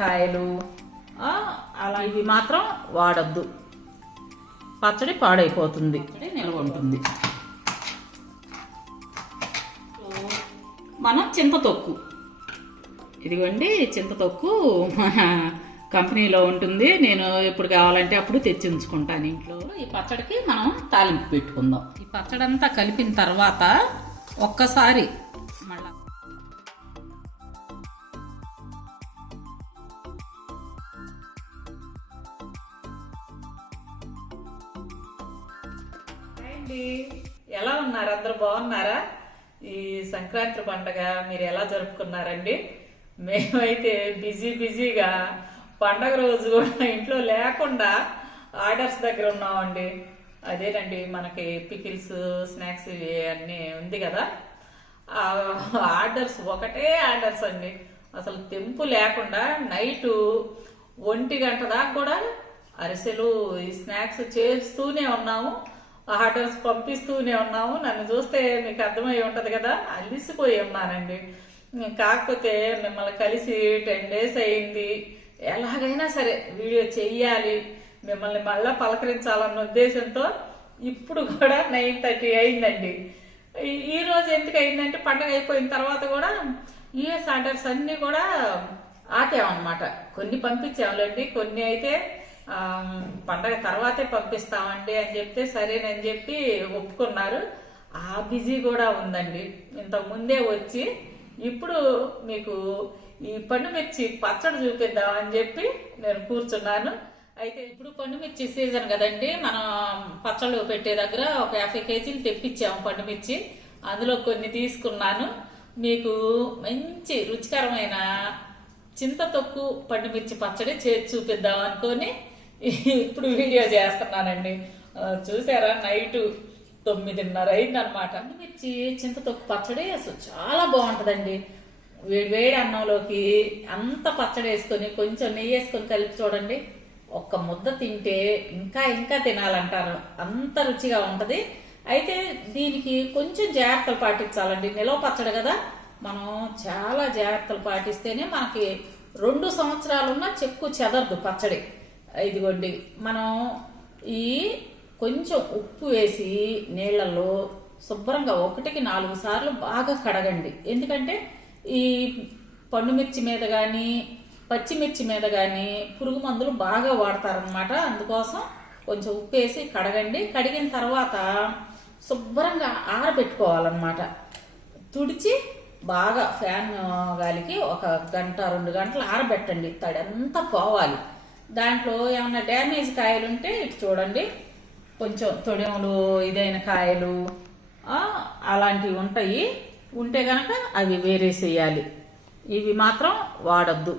కాయలు ఆ, అలా ఇవి మాత్రం వాడద్దు. పచ్చడి పాడైపోతుంది. నిల్వ ఉంటుంది. మనం చింతతొక్కు. ఇదిగోండి చింతతొక్కు మన కంపెనీలో ఉంటుంది. నేను ఎప్పుడు కావాలంటే అప్పుడు తెచ్చి ఉంచుకుంటాను ఇంట్లో. ఈ పచ్చడికి మనం తాలింపు పెట్టుకుందాం. ఈ పచ్చడి అంతా కలిపిన తర్వాత ఒక్కసారి బాగున్నారా? ఈ సంక్రాంతి పండగ మీరు ఎలా జరుపుకున్నారండి? మేమైతే బిజీ బిజీగా పండగ రోజు కూడా ఇంట్లో లేకుండా ఆర్డర్స్ దగ్గర ఉన్నామండి. అదేనండి మనకి పికిల్స్ స్నాక్స్ ఇవి అన్నీ ఉంది కదా. ఆర్డర్స్ ఒకటే ఆర్డర్స్ అండి. అసలు తెంపు లేకుండా నైటు ఒంటి గంట దాకా కూడా అరిసెలు ఈ స్నాక్స్ చేస్తూనే ఉన్నాము. ఆర్డర్స్ పంపిస్తూనే ఉన్నాము. నన్ను చూస్తే మీకు అర్థమై ఉంటది కదా అలిసిపోయి ఉన్నానండి. కాకపోతే మిమ్మల్ని కలిసి టెన్ డేస్ అయింది ఎలాగైనా సరే వీడియో చెయ్యాలి. మిమ్మల్ని మళ్ళా పలకరించాలన్న ఉద్దేశంతో ఇప్పుడు కూడా నైన్ థర్టీ అయిందండి. ఈ- రోజు ఎందుకు అయిందంటే పండగ అయిపోయిన తర్వాత కూడా యుఎస్ ఆర్డర్స్ అన్ని కూడా ఆపామన్నమాట. కొన్ని పంపించాములేండి కొన్ని అయితే పండగ తర్వాతే పంపిస్తామండి అని చెప్తే సరేనని చెప్పి ఒప్పుకున్నారు. ఆ బిజీ కూడా ఉందండి. ఇంతకు ముందే వచ్చి ఇప్పుడు మీకు ఈ పండుమిర్చి పచ్చడి చూపిద్దాం అని చెప్పి నేను కూర్చున్నాను. అయితే ఇప్పుడు పండుమిర్చి సీజన్ కదండి. మనం పచ్చళ్ళు పెట్టే దగ్గర ఒక యాభై కేజీలు తెప్పించాము పండుమిర్చి అందులో కొన్ని తీసుకున్నాను. మీకు మంచి రుచికరమైన చింత తొక్కు పండుమిర్చి పచ్చడి చేసి చూపిద్దాం అనుకొని ఇప్పుడు వీడియో చేస్తున్నానండి. చూసారా? నైట్ తొమ్మిదిన్నర అయిందనమాట పండుమిర్చి చింతతొక్కు పచ్చడి అసలు చాలా బాగుంటుందండి. వేడి వేడి అన్నంలోకి అంత పచ్చడి వేసుకొని కొంచెం నెయ్యి వేసుకొని కలిపి చూడండి. ఒక్క ముద్ద తింటే ఇంకా ఇంకా తినాలంటారు. అంత రుచిగా ఉంటుంది. అయితే దీనికి కొంచెం జాగ్రత్తలు పాటించాలండి. నిలవ పచ్చడి కదా. మనం చాలా జాగ్రత్తలు పాటిస్తేనే మనకి రెండు సంవత్సరాలున్న చెక్కు చెదరదు పచ్చడి. ఇదిగోండి మనం ఈ కొంచెం ఉప్పు వేసి నీళ్ళల్లో శుభ్రంగా ఒకటికి నాలుగు సార్లు బాగా కడగండి. ఎందుకంటే ఈ పండుమిర్చి మీద కానీ పచ్చిమిర్చి మీద కానీ పురుగు మందులు బాగా వాడతారనమాట అందుకోసం కొంచెం ఉప్పు వేసి కడగండి. కడిగిన తర్వాత శుభ్రంగా ఆరబెట్టుకోవాలన్నమాట. తుడిచి బాగా ఫ్యాన్ గాలికి ఒక గంట రెండు గంటలు ఆరబెట్టండి. తడంతా పోవాలి. దాంట్లో ఏమన్నా డ్యామేజ్ కాయలు ఉంటే ఇటు చూడండి. కొంచెం తొడెములు ఇదైన కాయలు అలాంటివి ఉంటాయి. ఉంటే కనుక అవి వేరేసేయాలి. ఇవి మాత్రం వాడద్దు.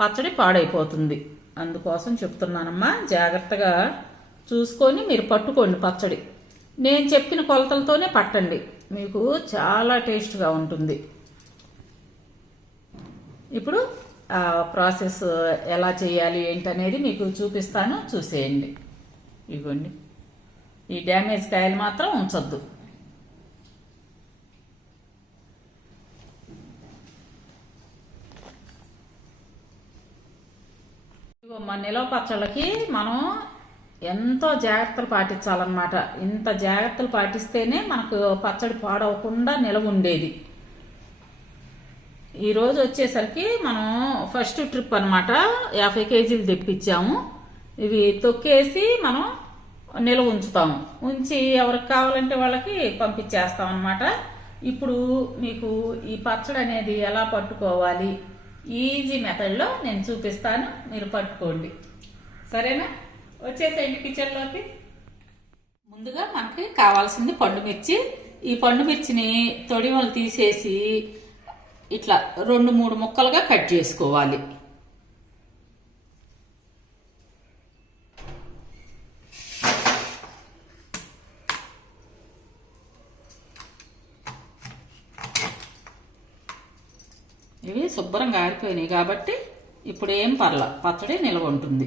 పచ్చడి పాడైపోతుంది. అందుకోసం చెప్తున్నానమ్మా జాగ్రత్తగా చూసుకొని మీరు పట్టుకోండి పచ్చడి. నేను చెప్పిన కొలతలతోనే పట్టండి. మీకు చాలా టేస్ట్గా ఉంటుంది. ఇప్పుడు ప్రాసెస్ ఎలా చేయాలి ఏంటనేది మీకు చూపిస్తాను చూసేయండి. ఇగోండి. ఈ డ్యామేజ్ కాయలు మాత్రం ఉంచొద్దు. మన నిలవ పచ్చళ్ళకి మనం ఎంతో జాగ్రత్తలు పాటించాలన్నమాట. ఇంత జాగ్రత్తలు పాటిస్తేనే మనకు పచ్చడి పాడవకుండా నిలవ ఉండేది. ఈరోజు వచ్చేసరికి మనం ఫస్ట్ ట్రిప్ అనమాట యాభై కేజీలు తెప్పించాము. ఇవి తొక్కేసి మనం నిల్వ ఉంచుతాము. ఉంచి ఎవరికి కావాలంటే వాళ్ళకి పంపించేస్తాం అన్నమాట. ఇప్పుడు మీకు ఈ పచ్చడి అనేది ఎలా పట్టుకోవాలి? ఈజీ మెథడ్లో నేను చూపిస్తాను. మీరు పట్టుకోండి. సరేనా? వచ్చేసేయండి కిచెన్లోకి ముందుగా మనకి కావాల్సింది పండుమిర్చి ఈ పండుమిర్చిని తొడిమలు తీసేసి ఇట్లా రెండు మూడు ముక్కలుగా కట్ చేసుకోవాలి. ఇవి శుభ్రంగా ఆరిపోయినాయి కాబట్టి ఇప్పుడు ఏం పర్ల పచ్చడి నిల్వ ఉంటుంది.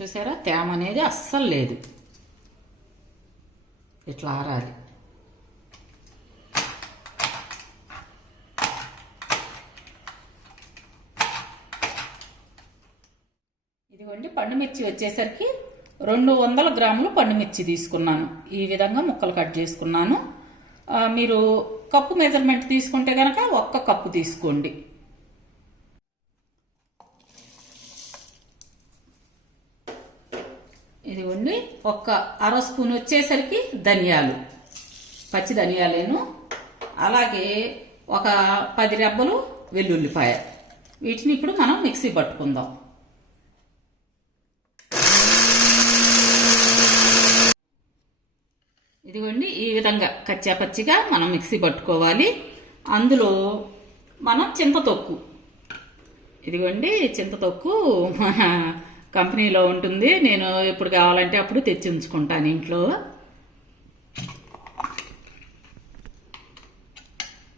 చూసారా? తేమ అనేది అస్సలు లేదు. ఇట్లా ఆరాలి. ఇదిగోండి పండుమిర్చి వచ్చేసరికి రెండు వందల గ్రాములు పండుమిర్చి తీసుకున్నాను. ఈ విధంగా ముక్కలు కట్ చేసుకున్నాను. మీరు కప్పు మెజర్మెంట్ తీసుకుంటే కనుక ఒక్క కప్పు తీసుకోండి. ఇదిగోండి ఒక్క అర స్పూన్ వచ్చేసరికి ధనియాలు. పచ్చి ధనియాలేను. అలాగే ఒక పది రెబ్బలు వెల్లుల్లిపాయ. వీటిని ఇప్పుడు మనం మిక్సీ పట్టుకుందాం. ఇదిగోండి ఈ విధంగా కచ్చాపచ్చిగా మనం మిక్సీ పట్టుకోవాలి. అందులో మనం చింతతొక్కు. ఇదిగోండి చింతతొక్కు కంపెనీలో ఉంటుంది. నేను ఎప్పుడు కావాలంటే అప్పుడు తెచ్చి ఉంచుకుంటాను ఇంట్లో.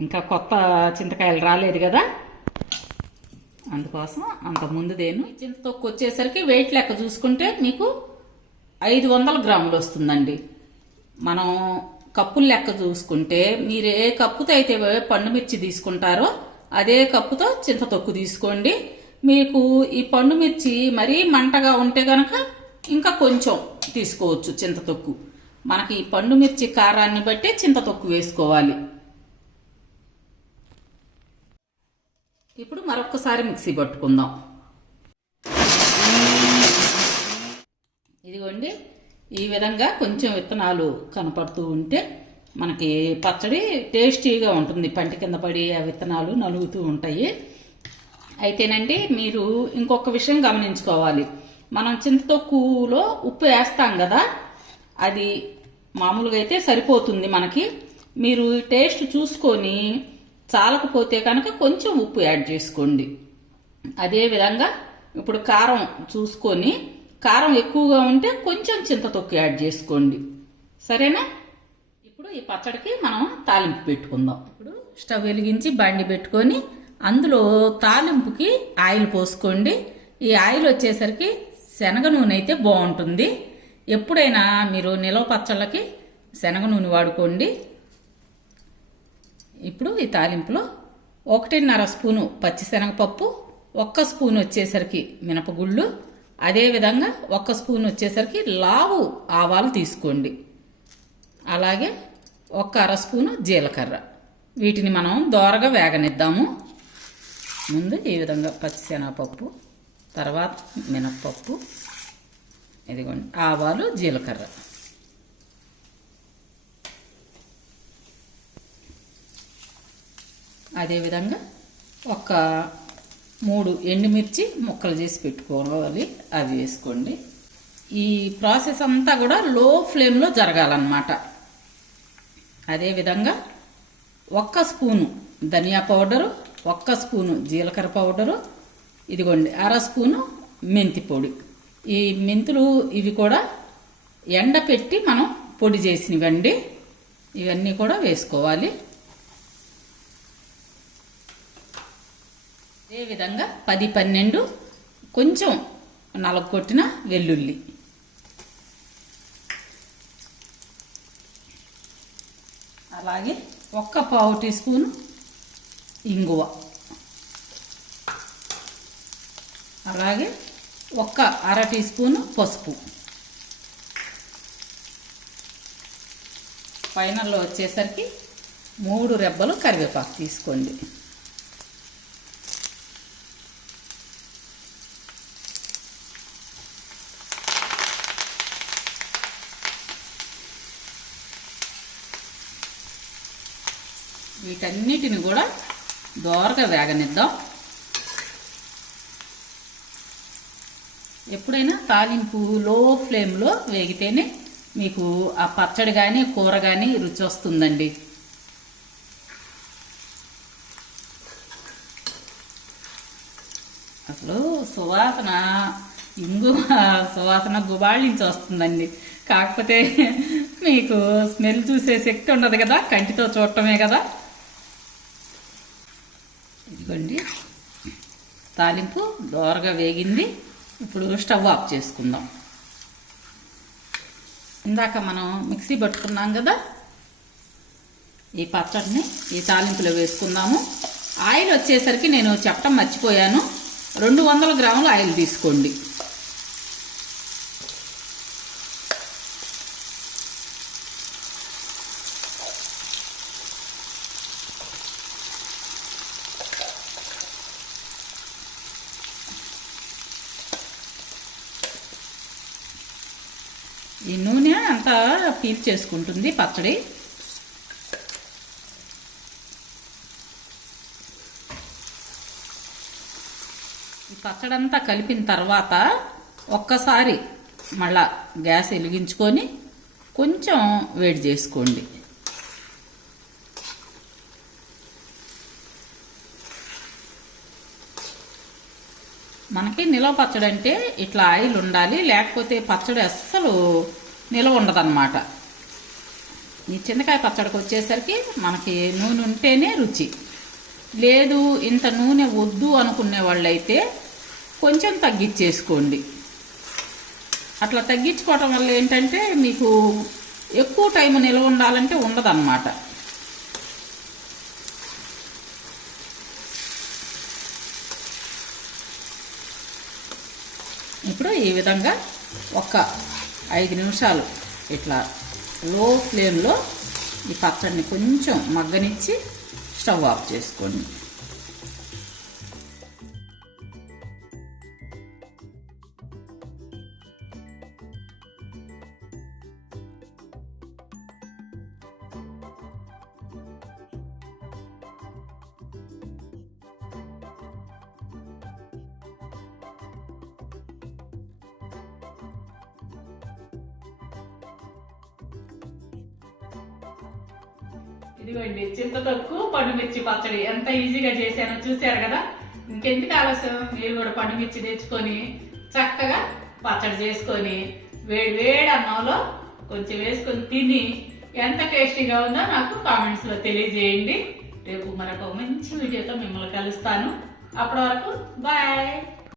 ఇంకా కొత్త చింతకాయలు రాలేదు కదా? అందుకోసం అంత ముందుదేను ఈ చింతతొక్కు వచ్చేసరికి వెయిట్ లెక్క చూసుకుంటే మీకు ఐదు వందల గ్రాములు వస్తుందండి. మనం కప్పులు లెక్క చూసుకుంటే మీరు ఏ కప్పుతో అయితే పండు మిర్చి తీసుకుంటారో అదే కప్పుతో చింతతొక్కు తీసుకోండి. మీకు ఈ పండు మిర్చి మరీ మంటగా ఉంటే గనక ఇంకా కొంచెం తీసుకోవచ్చు చింతతొక్కు. మనకి ఈ పండు మిర్చి కారాన్ని బట్టి చింతతొక్కు వేసుకోవాలి. ఇప్పుడు మరొకసారి మిక్సీ పట్టుకుందాం. ఇదిగోండి ఈ విధంగా కొంచెం విత్తనాలు కనపడుతూ ఉంటే మనకి పచ్చడి టేస్టీగా ఉంటుంది. పంటి కింద పడి ఆ విత్తనాలు నలుగుతూ ఉంటాయి. అయితేనండి మీరు ఇంకొక విషయం గమనించుకోవాలి. మనం చింతతొక్కులో ఉప్పు వేస్తాం కదా అది మామూలుగా అయితే సరిపోతుంది మనకి. మీరు టేస్ట్ చూసుకొని చాలకపోతే కనుక కొంచెం ఉప్పు యాడ్ చేసుకోండి. అదే విధంగా ఇప్పుడు కారం చూసుకొని కారం ఎక్కువగా ఉంటే కొంచెం చింతతొక్కు యాడ్ చేసుకోండి. సరేనా? ఇప్పుడు ఈ పచ్చడికి మనం తాలింపు పెట్టుకుందాం. ఇప్పుడు స్టవ్ వెలిగించి బండి పెట్టుకొని అందులో తాలింపుకి ఆయిల్ పోసుకోండి. ఈ ఆయిల్ వచ్చేసరికి శనగ నూనె అయితే బాగుంటుంది. ఎప్పుడైనా మీరు నిలవ పచ్చళ్ళకి శనగ నూనె వాడుకోండి. ఇప్పుడు ఈ తాలింపులో ఒకటిన్నర స్పూను పచ్చిశనగపప్పు ఒక్క స్పూన్ వచ్చేసరికి మినపగుళ్ళు అదేవిధంగా ఒక్క స్పూన్ వచ్చేసరికి లావు ఆవాలు తీసుకోండి. అలాగే ఒక్క అర స్పూను జీలకర్ర. వీటిని మనం దోరగా వేగనిద్దాము. ముందు ఈ విధంగా పచ్చిశనగపప్పు తర్వాత మినప్పప్పు ఇదిగోండి ఆవాలు జీలకర్ర. అదేవిధంగా ఒక మూడు ఎండుమిర్చి ముక్కలు చేసి పెట్టుకోవాలి అవి వేసుకోండి. ఈ ప్రాసెస్ అంతా కూడా లో ఫ్లేమ్లో జరగాలన్నమాట. అదేవిధంగా ఒక్క స్పూను ధనియా పౌడరు ఒక్క స్పూను జీలకర్ర పౌడరు ఇదిగోండి అర స్పూను మెంతి పొడి. ఈ మెంతులు ఇవి కూడా ఎండపెట్టి మనం పొడి చేసినవండి. ఇవన్నీ కూడా వేసుకోవాలి. అదేవిధంగా పది పన్నెండు కొంచెం నలగొట్టిన వెల్లుల్లి. అలాగే ఒక్క పావు టీ స్పూను ఇంగువ. అలాగే ఒక్క అర టీ స్పూను పసుపు. ఫైనల్లో వచ్చేసరికి మూడు రెబ్బలు కరివేపాకు తీసుకోండి. వీటన్నిటిని కూడా దోరగా వేగనిద్దాం. ఎప్పుడైనా తాలింపు లో ఫ్లేమ్లో వేగితేనే మీకు ఆ పచ్చడి కానీ కూర కానీ రుచి వస్తుందండి. అసలు సువాసన ఇంగు సువాసన గుబాళించి వస్తుందండి. కాకపోతే మీకు స్మెల్ చూసే శక్తి ఉండదు కదా కంటితో చూడటమే కదా. ఇదిగోండి తాలింపు దోరగా వేగింది. ఇప్పుడు స్టవ్ ఆఫ్ చేసుకుందాం. ఇందాక మనం మిక్సీ పట్టుకున్నాం కదా ఈ పచ్చడిని ఈ తాలింపులో వేసుకుందాము. ఆయిల్ వచ్చేసరికి నేను చెప్పడం మర్చిపోయాను. రెండు వందల గ్రాముల ఆయిల్ తీసుకోండి. ఈ నూనె అంతా పీల్ చేసుకుంటుంది పచ్చడి. ఈ పచ్చడంతా కలిపిన తర్వాత ఒక్కసారి మళ్ళా గ్యాస్ వెలిగించుకొని కొంచెం వేడి చేసుకోండి. మనకి నిలవ పచ్చడి అంటే ఇట్లా ఆయిల్ ఉండాలి లేకపోతే పచ్చడి అస్సలు నిలవ ఉండదన్నమాట. ఈ చింతకాయ పచ్చడికి వచ్చేసరికి మనకి నూనె ఉంటేనే రుచి. లేదు ఇంత నూనె వద్దు అనుకునే వాళ్ళైతే కొంచెం తగ్గించేసుకోండి అట్లా తగ్గించుకోవటం వల్ల ఏంటంటే మీకు ఎక్కువ టైం నిల్వ ఉండాలంటే ఉండదన్నమాట. ఇప్పుడు ఈ విధంగా ఒక ఐదు నిమిషాలు ఇట్లా లో ఫ్లేమ్లో ఈ పచ్చడిని కొంచెం మగ్గనిచ్చి స్టవ్ ఆఫ్ చేసుకోండి. ఇదిగోండి చింత తొక్కు పండుమిర్చి పచ్చడి. ఎంత ఈజీగా చేశానో చూశారు కదా? ఇంకెందుకు ఆలస్యం? మీరు కూడా పండుమిర్చి తెచ్చుకొని చక్కగా పచ్చడి చేసుకొని వేడి వేడి అన్నంలో కొంచెం వేసుకొని తిని ఎంత టేస్టీగా ఉందో నాకు కామెంట్స్లో తెలియజేయండి. రేపు మరొక మంచి వీడియోతో మిమ్మల్ని కలుస్తాను. అప్పటి వరకు బాయ్